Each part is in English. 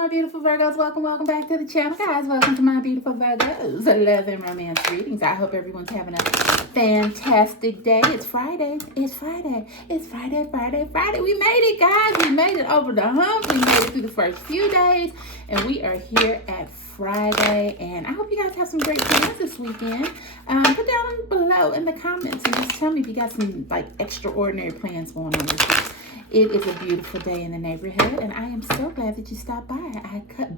my beautiful Virgos. Welcome back to the channel, guys. Welcome to my beautiful Virgos love and romance readings. I hope everyone's having a fantastic day. It's Friday. We made it, guys. We made it over the hump. We made it through the first few days, and we are here at Friday. And I hope you guys have some great plans this weekend. Put down below in the comments and just tell me if you got some like extraordinary plans going on this week. It is a beautiful day in the neighborhood, and I am so glad that you stopped by.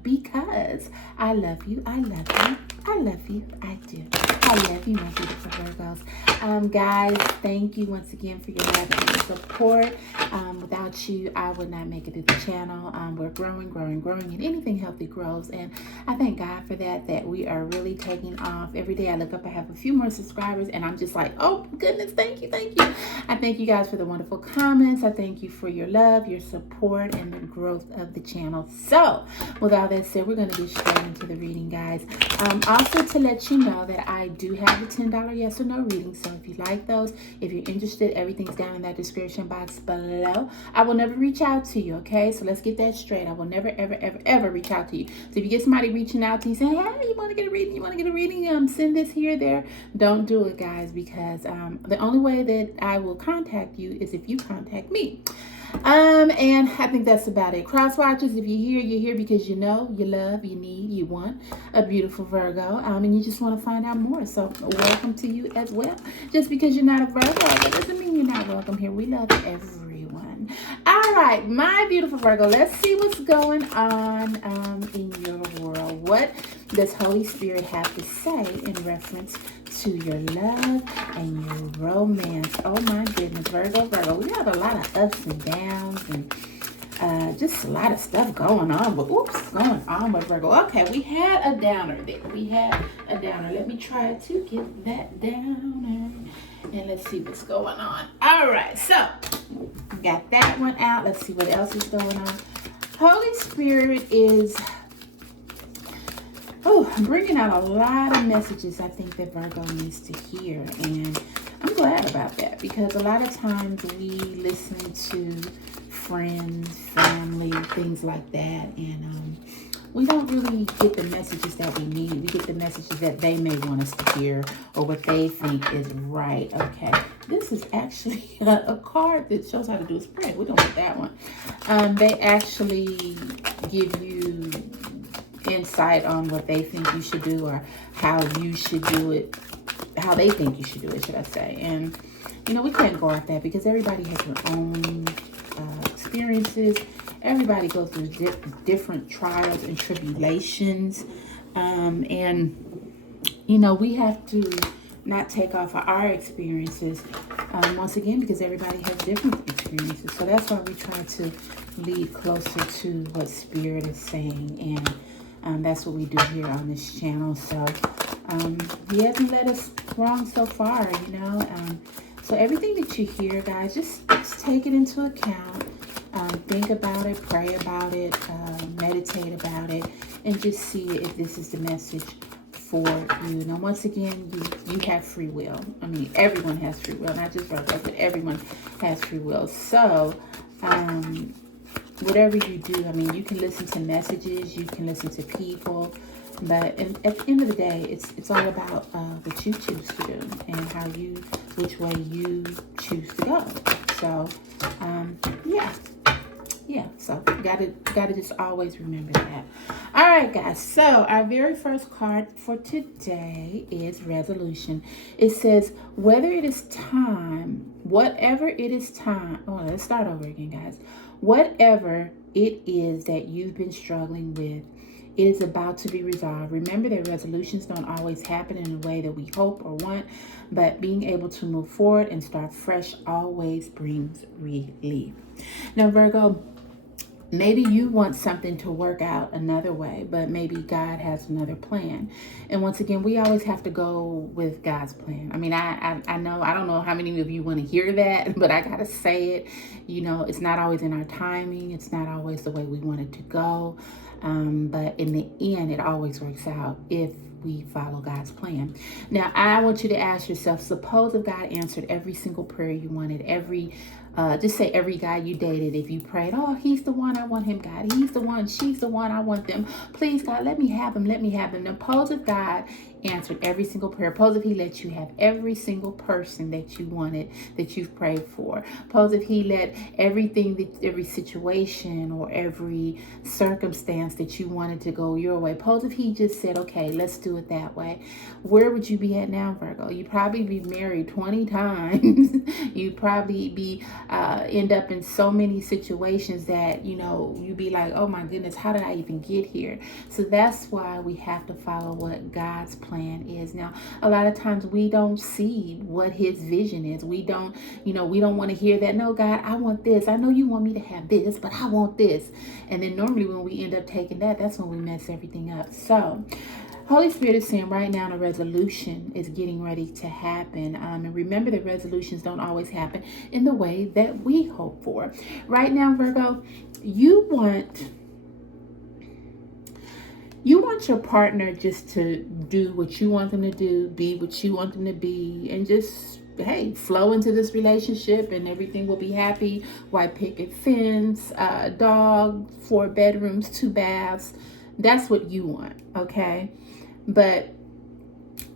Because I love you. I love you. I love you. I do. I love you, my beautiful Virgos. Guys, thank you once again for your love and your support. Without you, I would not make it to the channel. We're growing, and anything healthy grows. And I thank God for that we are really taking off. Every day I look up, I have a few more subscribers, and I'm just like, oh, goodness, thank you. I thank you guys for the wonderful comments. I thank you for your love, your support, and the growth of the channel. So, with all that said, we're going to get straight into the reading, guys. Also, to let you know that I do have the $10 yes or no reading. So, if you like those, if you're interested, everything's down in that description box below. I will never reach out to you, okay? So, let's get that straight. I will never, ever reach out to you. So, if you get somebody reaching out to you saying, hey, you want to get a reading? Send this here, there. Don't do it, guys, because the only way that I will contact you is if you contact me. And I think that's about it. Cross watchers, if you're here because you know, you love, you need, you want a beautiful Virgo, and you just want to find out more. So welcome to you as well. Just because you're not a Virgo, that doesn't mean you're not welcome here. We love everyone. All right, my beautiful Virgo, let's see what's going on in your world. What does Holy Spirit have to say in reference to your love and your romance? Oh my goodness, Virgo. We have a lot of ups and downs and just a lot of stuff going on. But going on with Virgo. Okay, we had a downer there. Let me try to get that downer. And let's see what's going on. All right, so got that one out. Let's see what else is going on. Holy Spirit is I'm bringing out a lot of messages I think that Virgo needs to hear. And I'm glad about that because a lot of times we listen to friends, family, things like that. And we don't really get the messages that we need. We get the messages that they may want us to hear or what they think is right. Okay, this is actually a card that shows how to do a spread. We're going to get that one. They actually give you insight on what they think you should do or how you should do it, how they think you should do it, should I say. And, you know, we can't go off that because everybody has their own experiences. Everybody goes through different trials and tribulations. And, you know, we have to not take off of our experiences once again because everybody has different experiences. So that's why we try to lead closer to what Spirit is saying. And that's what we do here on this channel. So he hasn't led us wrong so far, you know. So everything that you hear, guys, just take it into account. Think about it, pray about it, meditate about it, and just see if this is the message for you. Now, once again, you have free will. I mean, everyone has free will, not just Virgos, but everyone has free will. So, whatever you do, I mean, you can listen to messages, you can listen to people, but at the end of the day, it's all about what you choose to do and which way you choose to go. So, yeah. So gotta just always remember that. All right, guys. So our very first card for today is resolution. It says, whatever it is time. Oh, let's start over again, guys. Whatever it is that you've been struggling with, it is about to be resolved. Remember that resolutions don't always happen in the way that we hope or want, but being able to move forward and start fresh always brings relief. Now, Virgo, maybe you want something to work out another way, but maybe God has another plan. And once again, we always have to go with God's plan. I mean, I know, I don't know how many of you want to hear that, but I got to say it. You know, it's not always in our timing. It's not always the way we want it to go. But in the end, it always works out if we follow God's plan. Now, I want you to ask yourself, suppose if God answered every single prayer you wanted, every Just say every guy you dated, if you prayed, oh, he's the one, I want him, God. He's the one, she's the one, I want them. Please, God, let me have them, let me have them. Now, pose if God answered every single prayer. Pose if he let you have every single person that you wanted, that you've prayed for. Pose if he let everything, every situation or every circumstance that you wanted to go your way. Pose if he just said, okay, let's do it that way. Where would you be at now, Virgo? You'd probably be married 20 times. You'd probably be end up in so many situations that, you'd be like, oh my goodness, how did I even get here? So that's why we have to follow what God's plan is. Now, a lot of times we don't see what his vision is. We don't want to hear that. No, God, I want this. I know you want me to have this, but I want this. And then normally when we end up taking that, that's when we mess everything up. So Holy Spirit is saying right now a resolution is getting ready to happen. And remember that resolutions don't always happen in the way that we hope for. Right now, Virgo, you want your partner just to do what you want them to do, be what you want them to be, and just, hey, flow into this relationship and everything will be happy. White picket fence, dog, 4 bedrooms, 2 baths. That's what you want, okay? But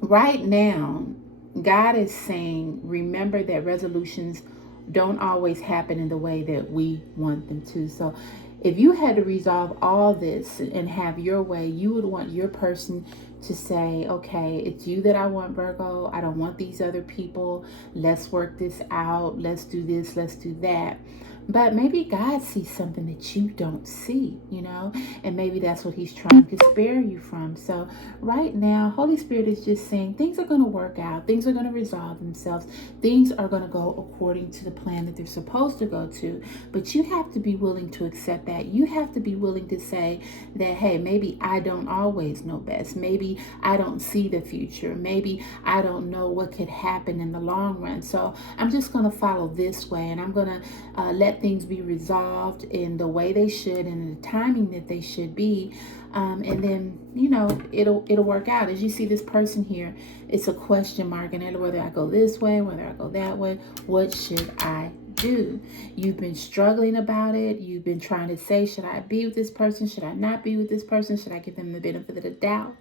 right now, God is saying, remember that resolutions don't always happen in the way that we want them to. So if you had to resolve all this and have your way, you would want your person to say, okay, it's you that I want, Virgo. I don't want these other people. Let's work this out. Let's do this. Let's do that. But maybe God sees something that you don't see, and maybe that's what he's trying to spare you from. So right now, Holy Spirit is just saying things are going to work out. Things are going to resolve themselves. Things are going to go according to the plan that they're supposed to go to. But you have to be willing to accept that. You have to be willing to say that, hey, maybe I don't always know best. Maybe I don't see the future. Maybe I don't know what could happen in the long run. So I'm just going to follow this way, and I'm going to let things be resolved in the way they should and the timing that they should be, and then it'll work out. As you see this person here, it's a question mark, and whether I go this way, whether I go that way, what should I do? You've been struggling about it. You've been trying to say, should I be with this person? Should I not be with this person? Should I give them the benefit of the doubt?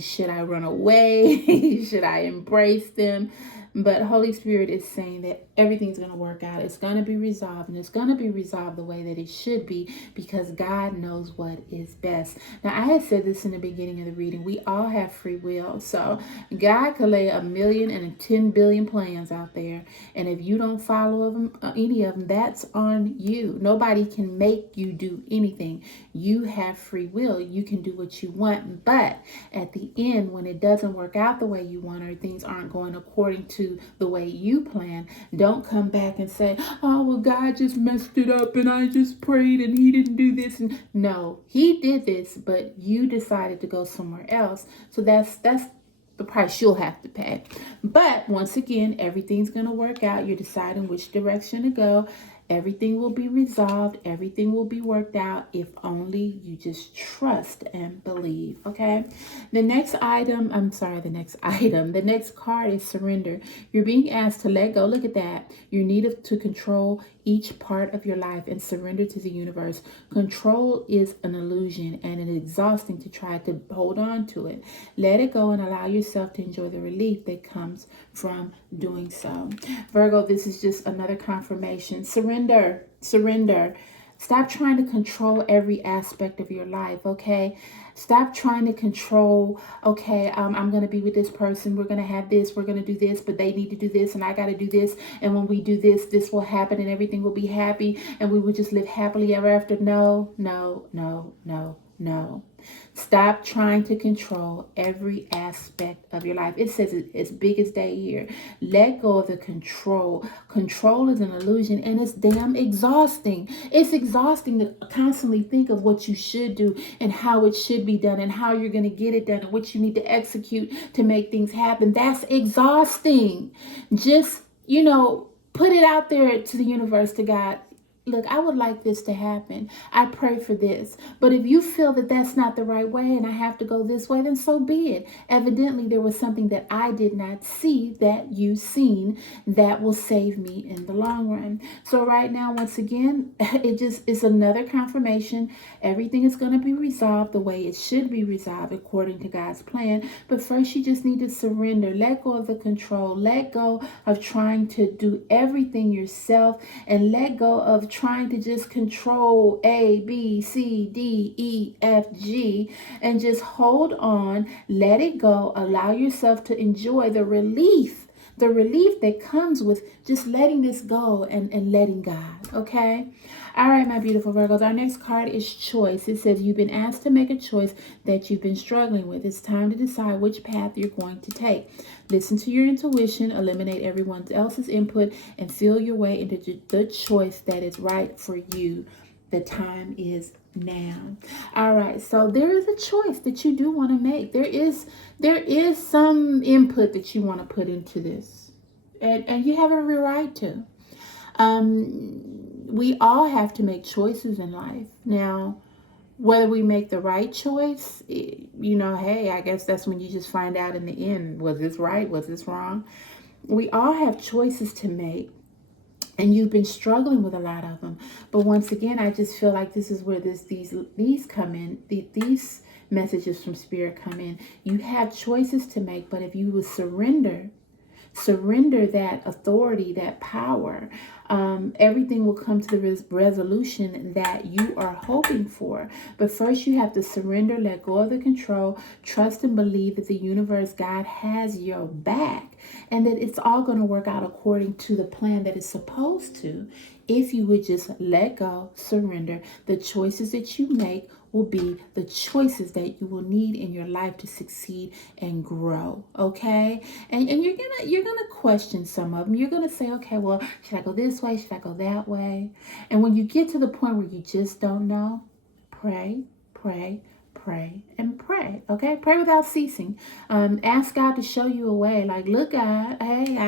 Should I run away? Should I embrace them? But Holy Spirit is saying that everything's going to work out. It's going to be resolved, and it's going to be resolved the way that it should be, because God knows what is best. Now, I had said this in the beginning of the reading. We all have free will. So God could lay 1,000,000,000 and 10 billion plans out there. And if you don't follow them, any of them, that's on you. Nobody can make you do anything. You have free will. You can do what you want. But at the end, when it doesn't work out the way you want, or things aren't going according to the way you plan, don't come back and say, oh, well, God just messed it up and I just prayed and he didn't do this. And no, he did this, but you decided to go somewhere else. So that's the price you'll have to pay. But once again, everything's going to work out. You're deciding which direction to go. Everything will be resolved. Everything will be worked out if only you just trust and believe, okay? The next card is surrender. You're being asked to let go. Look at that. You need to control each part of your life and surrender to the universe. Control is an illusion, and it's exhausting to try to hold on to it. Let it go and allow yourself to enjoy the relief that comes from doing so. Virgo, this is just another confirmation. Surrender. Stop trying to control every aspect of your life, okay? Stop trying to control, okay, I'm going to be with this person. We're going to have this. We're going to do this, but they need to do this, and I got to do this. And when we do this, this will happen, and everything will be happy, and we will just live happily ever after. No. Stop trying to control every aspect of your life. It says it's big as day here. Let go of the control. Control is an illusion, and it's damn exhausting. It's exhausting to constantly think of what you should do and how it should be done and how you're going to get it done and what you need to execute to make things happen. That's exhausting. Just, put it out there to the universe, to God. look, I would like this to happen. I pray for this. But if you feel that that's not the right way and I have to go this way, then so be it. Evidently, there was something that I did not see that you seen that will save me in the long run. So right now, once again, it just is another confirmation. Everything is going to be resolved the way it should be resolved according to God's plan. But first, you just need to surrender. Let go of the control. Let go of trying to do everything yourself, and let go of trying to just control A, B, C, D, E, F, G, and just hold on, let it go, allow yourself to enjoy the relief that comes with just letting this go and letting God, okay? All right, my beautiful Virgos, our next card is choice. It says you've been asked to make a choice that you've been struggling with. It's time to decide which path you're going to take. Listen to your intuition, eliminate everyone else's input, and feel your way into the choice that is right for you. The time is now. All right, so there is a choice that you do want to make. There is some input that you want to put into this, and you have every right to. We all have to make choices in life. Now, whether we make the right choice, hey, I guess that's when you just find out in the end, was this right? Was this wrong? We all have choices to make. And you've been struggling with a lot of them. But once again, I just feel like this is where these come in. These messages from Spirit come in. You have choices to make, but if you will surrender that authority, that power, everything will come to the resolution that you are hoping for. But first you have to surrender, let go of the control, trust and believe that the universe, God, has your back, and that it's all going to work out according to the plan that it's supposed to. If you would just let go, surrender, the choices that you make will be the choices that you will need in your life to succeed and grow. Okay? And you're gonna question some of them. You're gonna say, okay, well, should I go this way? Should I go that way? And when you get to the point where you just don't know, pray, pray, pray, and pray. Okay? Pray without ceasing. Ask God to show you a way. Like, look, God, hey,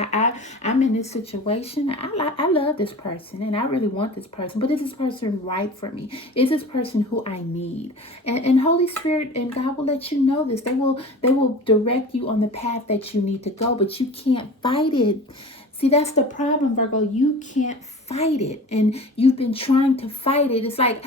I'm in this situation. I love this person and I really want this person, but is this person right for me? Is this person who I need? And Holy Spirit and God will let you know this. They will direct you on the path that you need to go, but you can't fight it. See, that's the problem, Virgo. You can't fight it, and you've been trying to fight it. It's like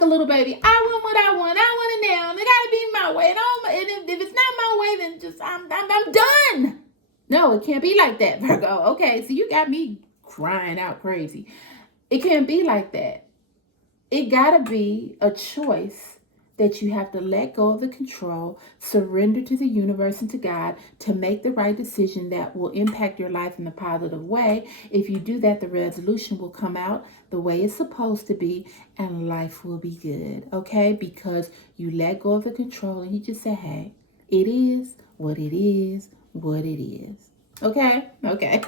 a little baby. I want what I want. I want it now. And it gotta be my way. And if it's not my way, then just I'm done. No, it can't be like that, Virgo. Okay, so you got me crying out crazy. It can't be like that. It gotta be a choice that you have to let go of the control, surrender to the universe and to God to make the right decision that will impact your life in a positive way. If you do that, the resolution will come out the way it's supposed to be and life will be good, okay? Because you let go of the control and you just say, hey, it is what it is, what it is. Okay? Okay.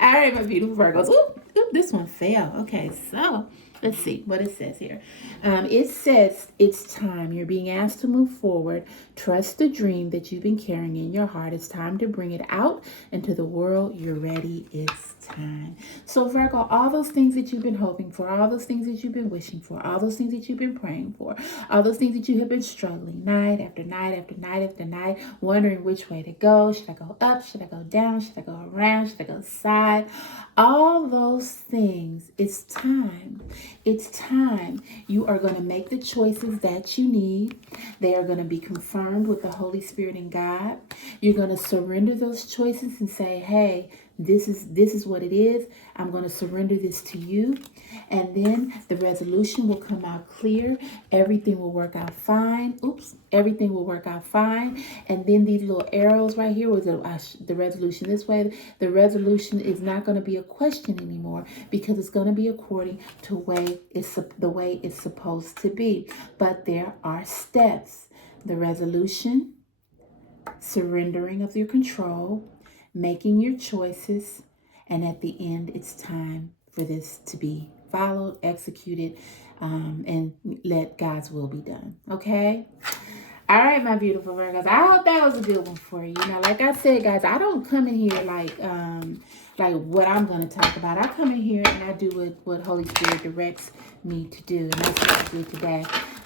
All right, my beautiful Virgos. Ooh, this one fell. Okay, so let's see what it says here. It says it's time. You're being asked to move forward. Trust the dream that you've been carrying in your heart. It's time to bring it out into the world. You're ready. It's time. So Virgo, all those things that you've been hoping for, all those things that you've been wishing for, all those things that you've been praying for, all those things that you have been struggling night after night after night after night, wondering which way to go. Should I go up? Should I go down? Should I go around? Should I go side? All those things. It's time. It's time. You are going to make the choices that you need. They are going to be confirmed with the Holy Spirit and God. You're going to surrender those choices and say, hey, this is what it is. I'm going to surrender this to you. And then the resolution will come out clear. Everything will work out fine. Oops. Everything will work out fine. And then these little arrows right here was the resolution this way. The resolution is not going to be a question anymore because it's going to be according to the way it's supposed to be. But there are steps. The resolution, surrendering of your control, making your choices, and at the end, it's time for this to be followed, executed, and let God's will be done. Okay? All right, my beautiful Virgos. I hope that was a good one for you. Now, like I said, guys, I don't come in here like what I'm going to talk about. I come in here and I do what Holy Spirit directs me to do. And that's what I do today.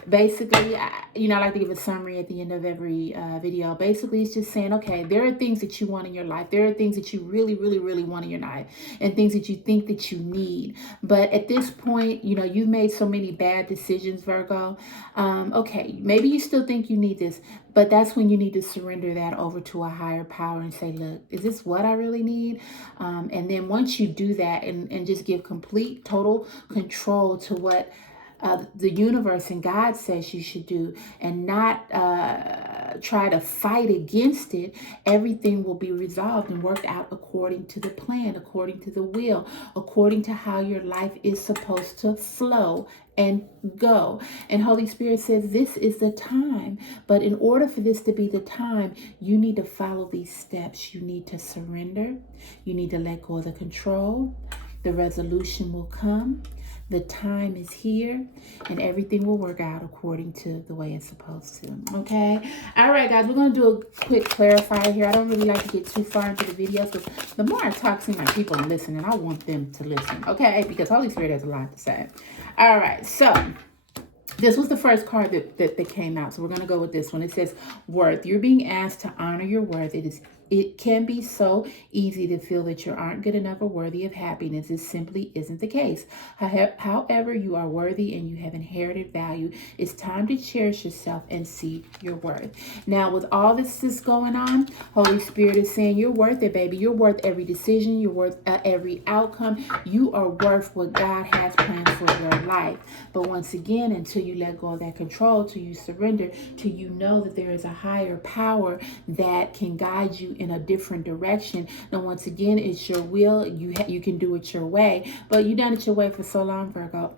Basically, I like to give a summary at the end of every video. Basically, it's just saying, okay, there are things that you want in your life. There are things that you really, really, really want in your life, and things that you think that you need. But at this point, you've made so many bad decisions, Virgo. Okay, maybe you still think you need this, but that's when you need to surrender that over to a higher power and say, look, is this what I really need? And then once you do that and just give complete, total control to what the universe and God says you should do, and not try to fight against it, everything will be resolved and worked out according to the plan, according to the will, according to how your life is supposed to flow and go. And Holy Spirit says this is the time. But in order for this to be the time, you need to follow these steps. You need to surrender. You need to let go of the control. The resolution will come. The time is here, and everything will work out according to the way it's supposed to. Okay? All right, guys, we're going to do a quick clarifier here. I don't really like to get too far into the videos, because the more I talk to my people and listen, and I want them to listen. Okay? Because Holy Spirit has a lot to say. All right, so this was the first card that came out. So we're going to go with this one. It says worth. You're being asked to honor your worth. It can be so easy to feel that you aren't good enough or worthy of happiness. It simply isn't the case. However, you are worthy and you have inherited value. It's time to cherish yourself and see your worth. Now, with all this going on, Holy Spirit is saying you're worth it, baby. You're worth every decision. You're worth every outcome. You are worth what God has planned for your life. But once again, until you let go of that control, till you surrender, till you know that there is a higher power that can guide you in a different direction. Now, once again, it's your will. You can do it your way, but you've done it your way for so long, Virgo.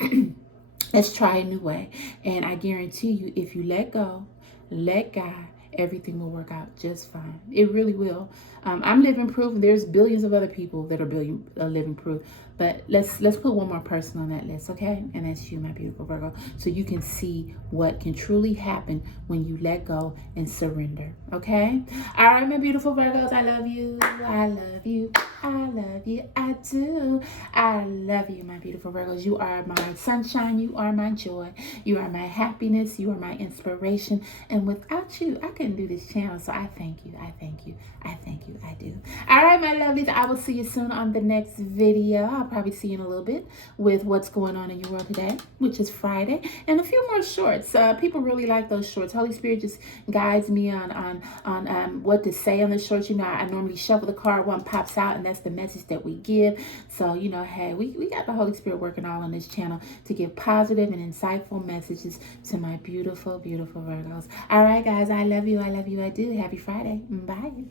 Let's try a new way. And I guarantee you, if you let go, let God, everything will work out just fine. It really will. I'm living proof. There's billions of other people that are living proof. But let's put one more person on that list, okay? And that's you, my beautiful Virgo. So you can see what can truly happen when you let go and surrender, okay? All right, my beautiful Virgos, I love you. I love you. I love you. I do. I love you, my beautiful Virgos. You are my sunshine. You are my joy. You are my happiness. You are my inspiration. And without you, I couldn't do this channel. So I thank you. I thank you. I thank you. I do. All right, my lovelies. I will see you soon on the next video. I'll probably see you in a little bit with what's going on in your world today, which is Friday, and a few more shorts. People really like those shorts. Holy Spirit just guides me on what to say on the shorts. I normally shuffle the card, one pops out, and that's the message that we give. So, hey, we got the Holy Spirit working all on this channel to give positive and insightful messages to my beautiful, beautiful Virgos. All right, guys, I love you. I love you. I do. Happy Friday. Bye.